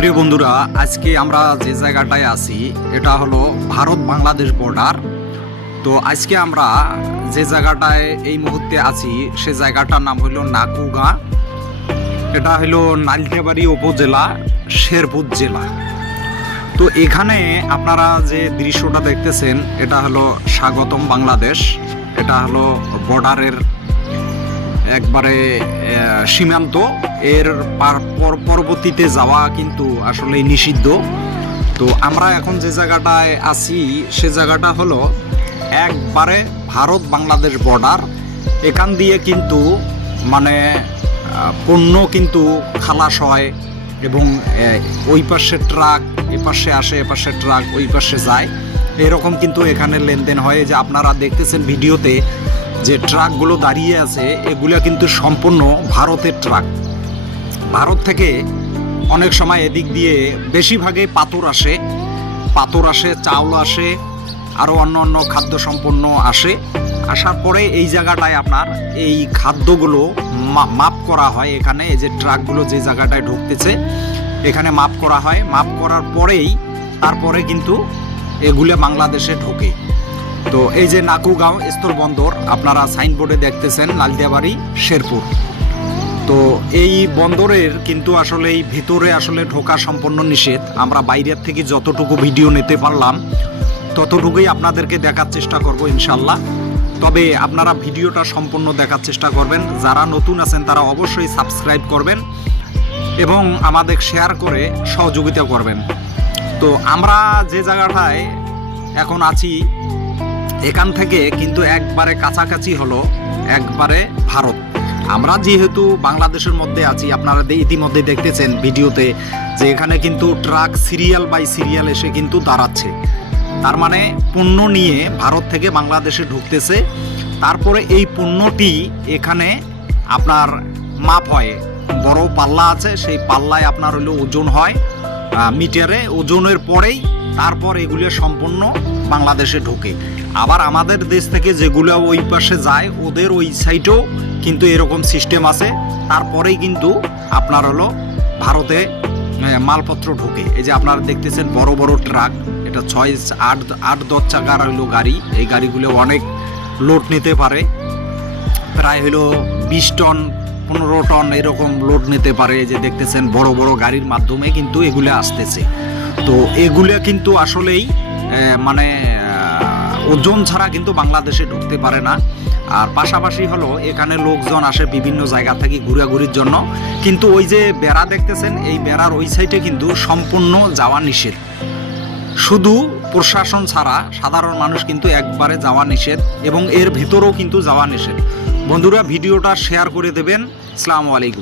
প্রিয় বন্ধুরা, আজকে আমরা যে জায়গাটায় আছি এটা হলো ভারত বাংলাদেশ বর্ডার। তো আজকে আমরা যে জায়গাটায় এই মুহূর্তে আছি সে জায়গাটার নাম হলো নাকুগা। এটা হলো নালিতাবাড়ি উপজেলা, শেরপুর জেলা। তো এখানে আপনারা যে দৃশ্যটা দেখতেছেন এটা হলো স্বাগতম বাংলাদেশ। এটা হলো বর্ডারের একবারে সীমান্ত। এর পরবর্তীতে যাওয়া কিন্তু আসলে নিষিদ্ধ। তো আমরা এখন যে জায়গাটায় আছি সে জায়গাটা হলো একবারে ভারত বাংলাদেশ বর্ডার। এখান দিয়ে কিন্তু মানে পণ্য কিন্তু খালাস হয় এবং ওই পাশে ট্রাক এ পাশে আসে, এ পাশে ট্রাক ওই পাশে যায়, এরকম কিন্তু এখানে লেনদেন হয়। যে আপনারা দেখতেছেন ভিডিওতে যে ট্রাকগুলো দাঁড়িয়ে আছে এগুলো কিন্তু সম্পূর্ণ ভারতের ট্রাক। ভারত থেকে অনেক সময় এদিক দিয়ে বেশিরভাগে পাথর আসে, চাউল আসে, আরও অন্য অন্য খাদ্য সম্পন্ন আসে। আসার পরে এই জায়গাটায় আপনার এই খাদ্যগুলো মাপ করা হয়। এখানে এই যে ট্রাকগুলো যে জায়গাটায় ঢুকতেছে এখানে মাপ করা হয়। মাপ করার পরেই তারপরে কিন্তু এগুলো বাংলাদেশে ঢোকে। তো এই যে নাকুগাঁও স্থলবন্দর আপনারা সাইনবোর্ডে দেখতেছেন, নালিতাবাড়ি, শেরপুর। তো এই বন্দরের কিন্তু আসলে এই ভিতরে আসলে ঢোকা সম্পূর্ণ নিষেধ। আমরা বাইরের থেকে যতটুকু ভিডিও নিতে পারলাম ততটুকুই আপনাদেরকে দেখার চেষ্টা করব ইনশাল্লাহ। তবে আপনারা ভিডিওটা সম্পূর্ণ দেখার চেষ্টা করবেন। যারা নতুন আছেন তারা অবশ্যই সাবস্ক্রাইব করবেন এবং আমাদের শেয়ার করে সহযোগিতা করবেন। তো আমরা যে জায়গাটায় এখন আছি এখান থেকে কিন্তু একবারে কাছাকাছি হলো একবারে ভারত। আমরা যেহেতু বাংলাদেশের মধ্যে আছি, আপনারা ইতিমধ্যে দেখতেছেন ভিডিওতে যে এখানে কিন্তু ট্রাক সিরিয়াল বাই সিরিয়াল এসে কিন্তু দাঁড়াচ্ছে। তার মানে পণ্য নিয়ে ভারত থেকে বাংলাদেশে ঢুকতেছে। তারপরে এই পণ্যটি এখানে আপনার মাপ হয়, বড় পাল্লা আছে, সেই পাল্লায় আপনার হলো ওজন হয় মিটারে। ওজনের পরেই তারপর এগুলো সম্পূর্ণ বাংলাদেশে ঢোকে। আবার আমাদের দেশ থেকে যেগুলো ওই পাশে যায় ওদের ওই সাইডেও কিন্তু এরকম সিস্টেম আছে। তারপরেই কিন্তু আপনার হলো ভারতে মালপত্র ঢোকে। এই যে আপনারা দেখতেছেন বড় বড় ট্রাক, এটা 6-8-10 চাকার হলো গাড়ি। এই গাড়িগুলো অনেক লোড নিতে পারে, প্রায় হলো 20 টন 15 টন এরকম লোড নিতে পারে। যে দেখতেছেন বড় বড় গাড়ির মাধ্যমে কিন্তু এগুলো আসতেছে। তো এগুলো কিন্তু আসলেই মানে ওজন ছাড়া কিন্তু বাংলাদেশে ঢুকতে পারে না। আর পাশাপাশি হলো এখানে লোকজন আসে বিভিন্ন জায়গা থেকে ঘোরাঘুরির জন্য। কিন্তু ওই যে বেড়া দেখতেছেন এই বেড়ার ওই সাইডে কিন্তু সম্পূর্ণ যাওয়া নিষেধ। শুধু প্রশাসন ছাড়া সাধারণ মানুষ কিন্তু একবারে যাওয়া নিষেধ এবং এর ভিতরেও কিন্তু যাওয়া নিষেধ। বন্ধুরা ভিডিওটা শেয়ার করে দেবেন। আসসালামু আলাইকুম।